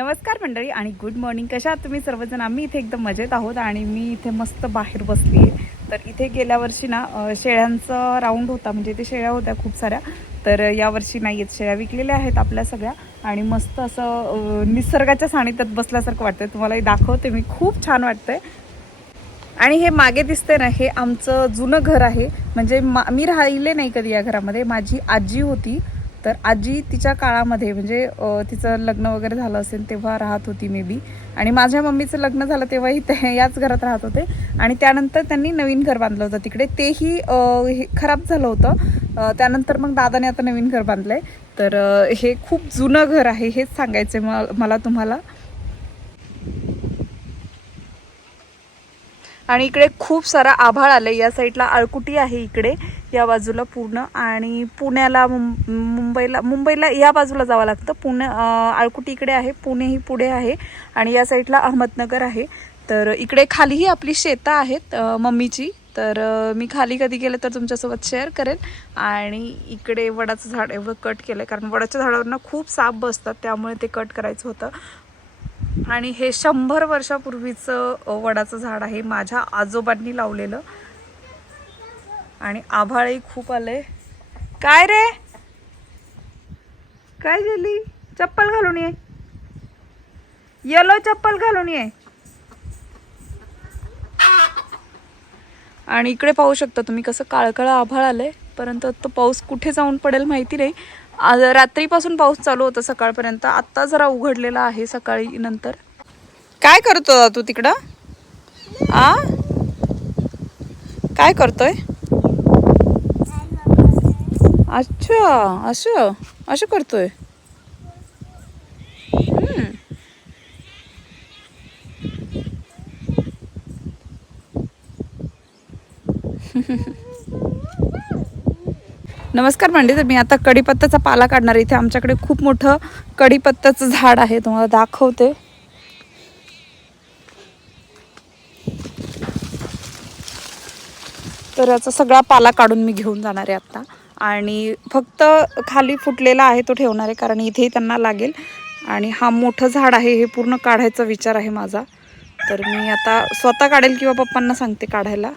नमस्कार मंडळी आणि गुड मॉर्निंग. कशा आहात तुम्ही सर्वजण? आम्ही इथे एकदम मजेत आहोत आणि मी इथे मस्त बाहेर बसली आहे. तर इथे गेल्या वर्षी ना शेळ्यांचा राऊंड होता, म्हणजे इथे शेळ्या होत्या खूप साऱ्या. तर यावर्षी नाही आहेत, शेळ्या विकलेल्या आहेत आपल्या सगळ्या. आणि मस्त असं निसर्गाच्या सानिध्यात बसल्यासारखं वाटतंय. तुम्हालाही दाखवते मी, खूप छान वाटतंय. आणि हे मागे दिसते ना, हे आमचं जुनं घर आहे. म्हणजे मी राहिले नाही कधी या घरामध्ये. माझी आजी होती, तर आजी तिच्या काळामध्ये म्हणजे तिचं लग्न वगैरे झालं असेल तेव्हा राहत होती मे बी. आणि माझ्या मम्मीचं लग्न झालं तेव्हाही ते याच घरात राहत होते. आणि त्यानंतर त्यांनी नवीन घर बांधलं होतं तिकडे, तेही खराब झालं होतं. त्यानंतर मग दादाने आता नवीन घर बांधलं आहे. तर हे खूप जुनं घर आहे, हेच सांगायचं आहे मला तुम्हाला. आणि इकडे खूप सारा आभाळ आले. या साईडला आळकुटी आहे इकडे या बाजूला पूर्ण. आणि पुण्याला मुंबईला या बाजूला जावं लागतं. आळकुटी इकडे आहे, पुणे ही पुढे आहे. आणि या साईडला अहमदनगर आहे. तर इकडे खालीही आपली शेतं आहेत मम्मीची. तर मी खाली कधी गेले तर तुमच्यासोबत शेअर करेन. आणि इकडे वडाचं झाड एवढं कट केलं, कारण वडाच्या झाडावरनं खूप साप बसतात, त्यामुळे ते कट करायचं होतं. आणि हे 100 वर्षापूर्वीचं वडाचं झाड आहे, माझ्या आजोबांनी लावलेलं. आणि आभाळही खूप आलंय. काय रे, काय झाली? चप्पल घालून ये, येलो चप्पल घालून ये. आणि इकडे पाहू शकता तुम्ही कसं काळकाळ आभाळ आलंय, परंतु आता पाऊस कुठे जाऊन पडेल माहिती नाही. आज रात्रीपासून पाऊस चालू होता सकाळपर्यंत, आत्ता जरा उघडलेला आहे सकाळी नंतर. काय करतो तू तिकडं? आ काय करतोय? अच्छा, असं असं करतोय. नमस्कार मंडळी. तर मी आता कढीपत्त्याचा पाला काढणार. इथे आमच्याकडे खूप मोठं कढीपत्त्याचं झाड आहे, तुम्हाला दाखवते. तर याचा सगळा पाला काढून मी घेऊन जाणार आहे आता. आणि फक्त खाली फुटलेला आहे तो ठेवणार आहे, कारण इथेही त्यांना लागेल. आणि हा मोठं झाड आहे, हे पूर्ण काढायचा विचार आहे माझा. तर मी आता स्वतः काढेल किंवा पप्पांना सांगते काढायला.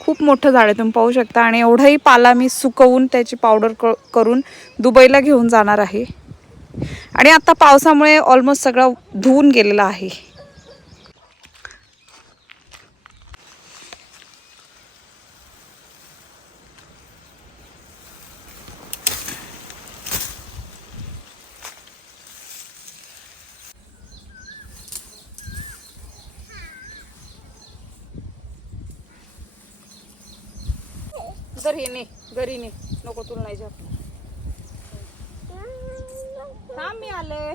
खूप मोठं झाड आहे, तुम्ही पाहू शकता. आणि एवढाही पाला मी सुकवून त्याची पावडर करून दुबईला घेऊन जाणार आहे. आणि आता पावसामुळे ऑलमोस्ट सगळं धुवून गेलेलं आहे. घरी ने, घरी ने, नको तुला नाही जात. थांब मी आले.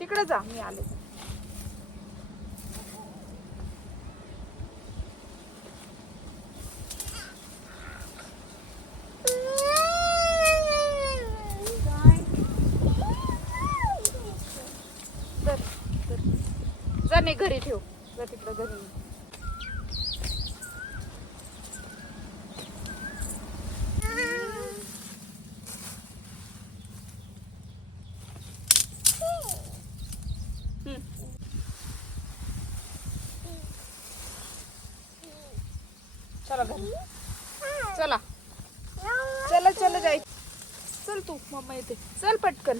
तिकडे जा, मी आले. जा नाही, घरी ठेव, जा तिकडे घरी. चला घरी, चला चला चला जाय. चल तू, मम्मा येते, चल पटकन.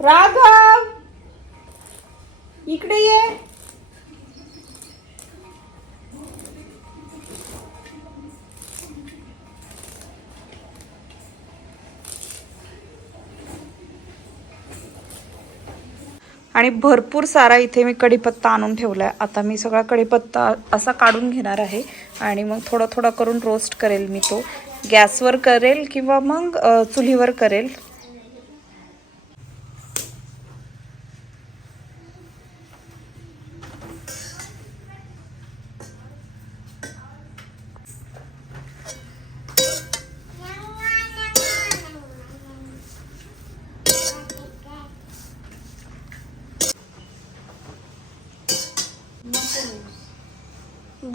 राघव, इकडे ये. आणि भरपूर सारा इथे मी कढीपत्ता आणून ठेवलाय. आता मी सगळा कढीपत्ता असा काढून घेणार आहे. आणि मग थोडा थोडा करून रोस्ट करेल मी तो. गॅसवर करेल किंवा मग चुलीवर करेल.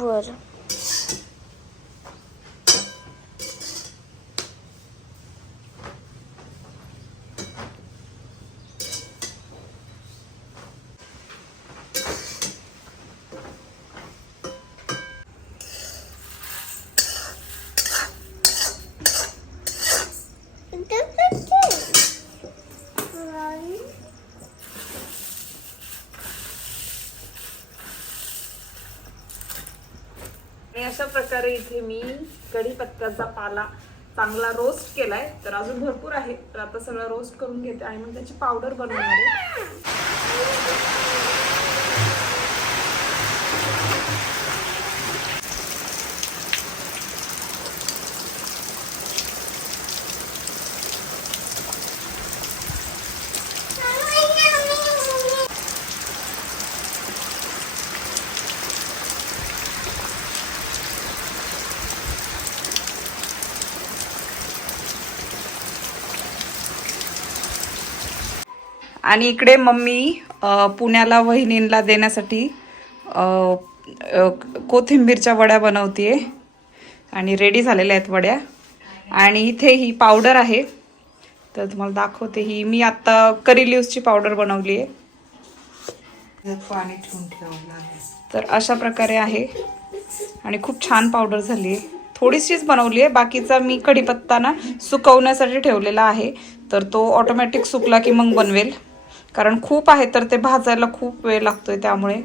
बरं. आणि अशा प्रकारे इथे मी कढीपत्त्याचा पाला चांगला रोस्ट केलाय. तर अजून भरपूर आहे, तर आता सगळं रोस्ट करून घेते आणि मग त्याची पावडर बनवणार आहे. आणि इकडे मम्मी पुण्याला वहिनींना देण्यासाठी कोथिंबीरच्या वड्या बनवतीये आणि रेडी झालेल्या आहेत वड्या. आणि इथे ही पावडर आहे, तर तुम्हाला दाखवते. ही मी आता करी लिव्सची पावडर बनवली आहे. पाणी ठेवून ठेवलं आहे. तर अशा प्रकारे आहे आणि खूप छान पावडर झाली आहे. थोडीशीच बनवली आहे, बाकीचा मी कढीपत्ता ना सुकवण्यासाठी ठेवलेला आहे. तर तो ऑटोमॅटिक सुकला की मग बनवेल, कारण खूप आहे तर ते भाजायला खूप वेळ लागतोय त्यामुळे.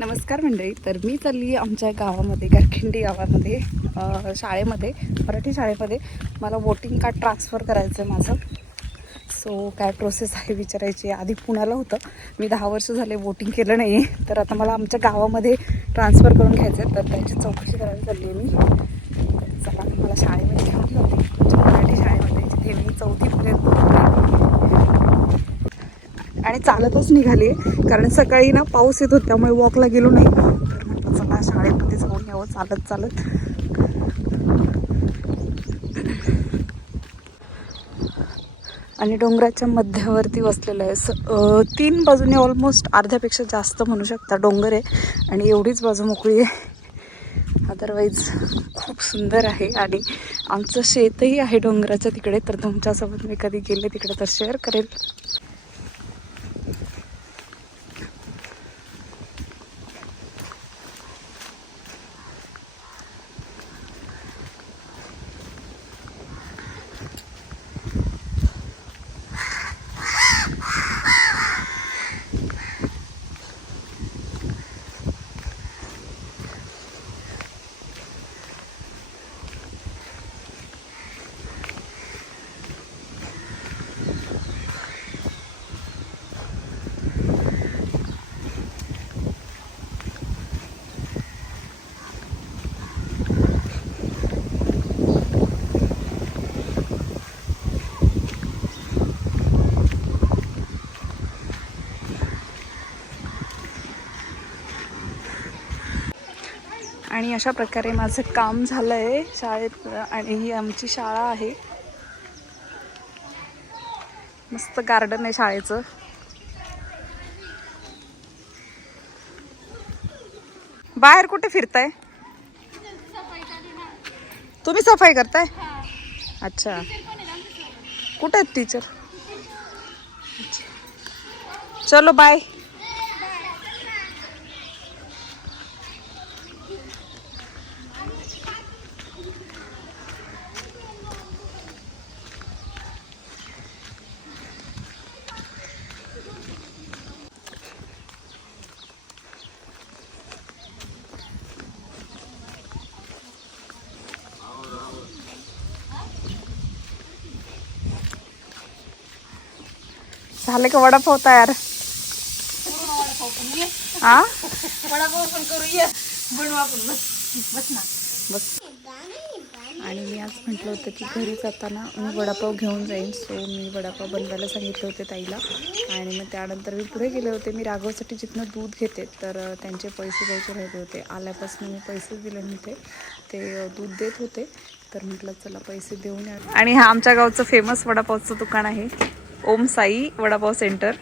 नमस्कार मंडळी. तर मी चालली आमच्या गावामध्ये, गारखिंडी गावामध्ये शाळेमध्ये, मराठी शाळेमध्ये. मला वोटिंग कार्ड ट्रान्सफर करायचं आहे माझं. सो काय प्रोसेस आहे विचारायची. आधी पुण्याला होतं, मी 10 वर्ष झाले वोटिंग केलं नाही आहे. तर आता मला आमच्या गावामध्ये ट्रान्सफर करून घ्यायचं आहे, तर त्याची चौकशी करायला चालली आहे मी. चला मला शाळेमध्ये घेऊन जाते, आमच्या मराठी शाळेमध्ये, जिथे मी 4थीपर्यंत आणि चालतच निघाली आहे, कारण सकाळी ना पाऊस येत होता त्यामुळे वॉकला गेलो नाही. तर म्हटलं चला शाळेमध्ये जाऊन यावं चालत चालत. आणि डोंगराच्या मध्यावरती बसलेलं आहे. 3 बाजूने ऑलमोस्ट अर्ध्यापेक्षा जास्त म्हणू शकता डोंगर आहे आणि एवढीच बाजू मोकळी आहे. अदरवाईज खूप सुंदर आहे. आणि आमचं शेतही आहे डोंगराच्या तिकडे, तर तुमच्यासोबत मी कधी गेले तिकडे तर शेअर करेल. आणि अशा प्रकारे माझं काम झालं आहे शाळेत. आणि ही आमची शाळा आहे, मस्त गार्डन आहे शाळेचं. बाहेर कुठे फिरताय तुम्ही? सफाई करताय? अच्छा, कुठे आहेत टीचर? चलो बाय. झाले का वडापाव तयार? हा वडापाव पण करूया, बनवू आपण. बस ना बस. आणि मी आज म्हटलं होतं की घरी जाताना मी वडापाव घेऊन जाईन. सो मी वडापाव बनवायला सांगितले होते ताईला. आणि मग त्यानंतर मी पुढे गेले होते. मी राघवसाठी जिथनं दूध घेते तर त्यांचे पैसे द्यायचे राहिले होते. आल्यापासून मी पैसे दिले नव्हते, ते दूध देत होते. तर म्हटलं चला पैसे देऊन या. आणि हा आमच्या गावचं फेमस वडापावचं दुकान आहे, ओम साई वडापाव सेंटर.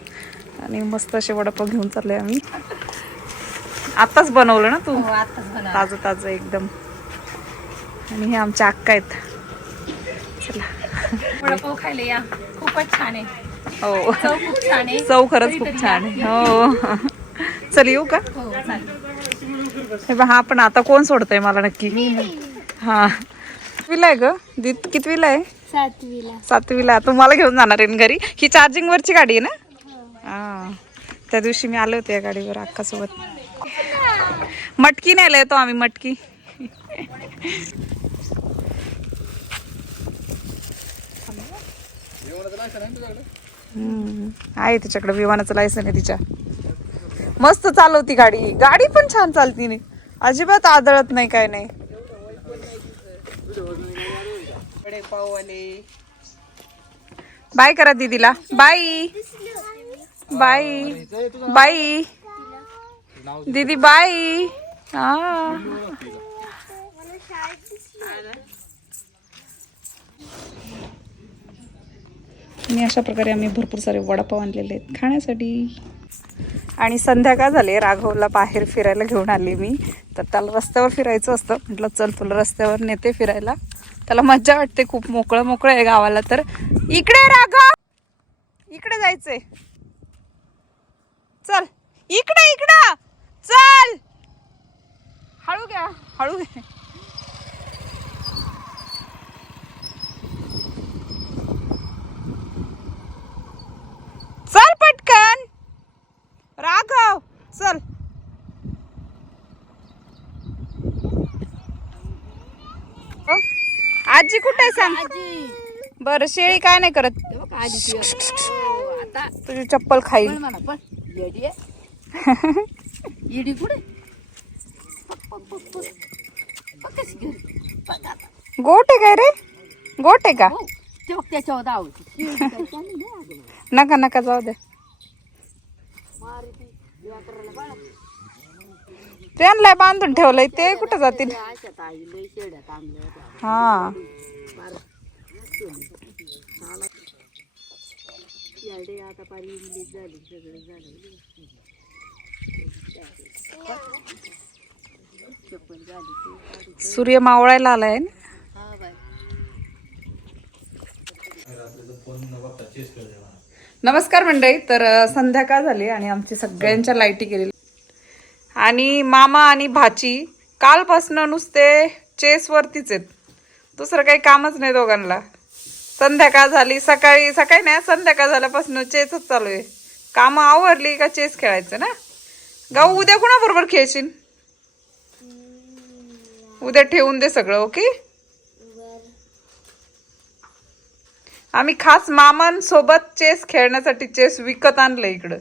आणि मस्त असे वडापाव घेऊन चाललोय आम्ही. आताच बनवलं ना तू? हो आताच बनवलं. ताजं ताजं एकदम. आणि हे आमच्या अक्का आहेत. चला. वडापाव खायला या, खूपच छान आहे. हो, चव खूप छान आहे. चव खरंच खूप कधीतरी छान या. आहे. हो. चल येऊ का? हो चालेल. हे बघ, हा पण आता कोण सोडतंय मला नक्की? हा. कितवीला आहे ग? कितवीला आहे? 7वीला. 7वीला. तुम्हाला घेऊन जाणार आहे ना घरी? ही चार्जिंग वरची गाडी आहे ना? हा. त्या दिवशी मी आले होते या गाडीवर अक्कासोबत. मटकी न्यायला येतो आम्ही, मटकी. आहे तिच्याकडे विमानाचं लायसन आहे तिच्या. मस्त चालवती गाडी. गाडी पण छान चालती नाही, अजिबात आदळत नाही, काय नाही. बाय करा दीदीला. बाय बाय बाय दीदी बाय. हा. आणि अशा प्रकारे आम्ही भरपूर सारे वडापाव आणलेले आहेत खाण्यासाठी. आणि संध्याकाळ झाले. राघवला बाहेर फिरायला घेऊन आले मी. तर त्याला रस्त्यावर फिरायचं असतं. म्हटलं चल तुला रस्त्यावर नेते फिरायला. त्याला मज्जा वाटते, खूप मोकळं मोकळं आहे गावाला. तर इकडे राघव, इकडे जायचंय. चल इकडे इकडं चल. हळू घ्या, हळू घ्या. चल पटकन राघव, चल. आजी कुठे आहे सांग? बरं, शेळी काय नाही करत. आता तुझी चप्पल खाईल. म्हणा पण येडी कुठे? गोट आहे काय रे? गोट आहे का? त्याच्यावर धाव. नका नका, जाऊ दे. त्यांना बांधून ठेवलंय, ते कुठं जातील? हा. सूर्य मावळायला आलाय ना. नमस्कार मंडळी. तर संध्याकाळ झाली आणि आमची सगळ्यांच्या लाईटी गेलेली. आणि मामा आणि भाची कालपासनं नुसते चेसवरतीच आहेत. दुसरं काही कामच नाही दोघांना. संध्याकाळ झाली, सकाळी सकाळी नाही, संध्याकाळ झाल्यापासून चेसच चालू आहे. कामं आवरली का चेस खेळायचं ना. गाऊ, उद्या कुणाबरोबर खेळशील? उद्या ठेवून दे सगळं, ओके? आम्ही खास मामांसोबत चेस खेळण्यासाठी चेस विकत आणलं इकडं.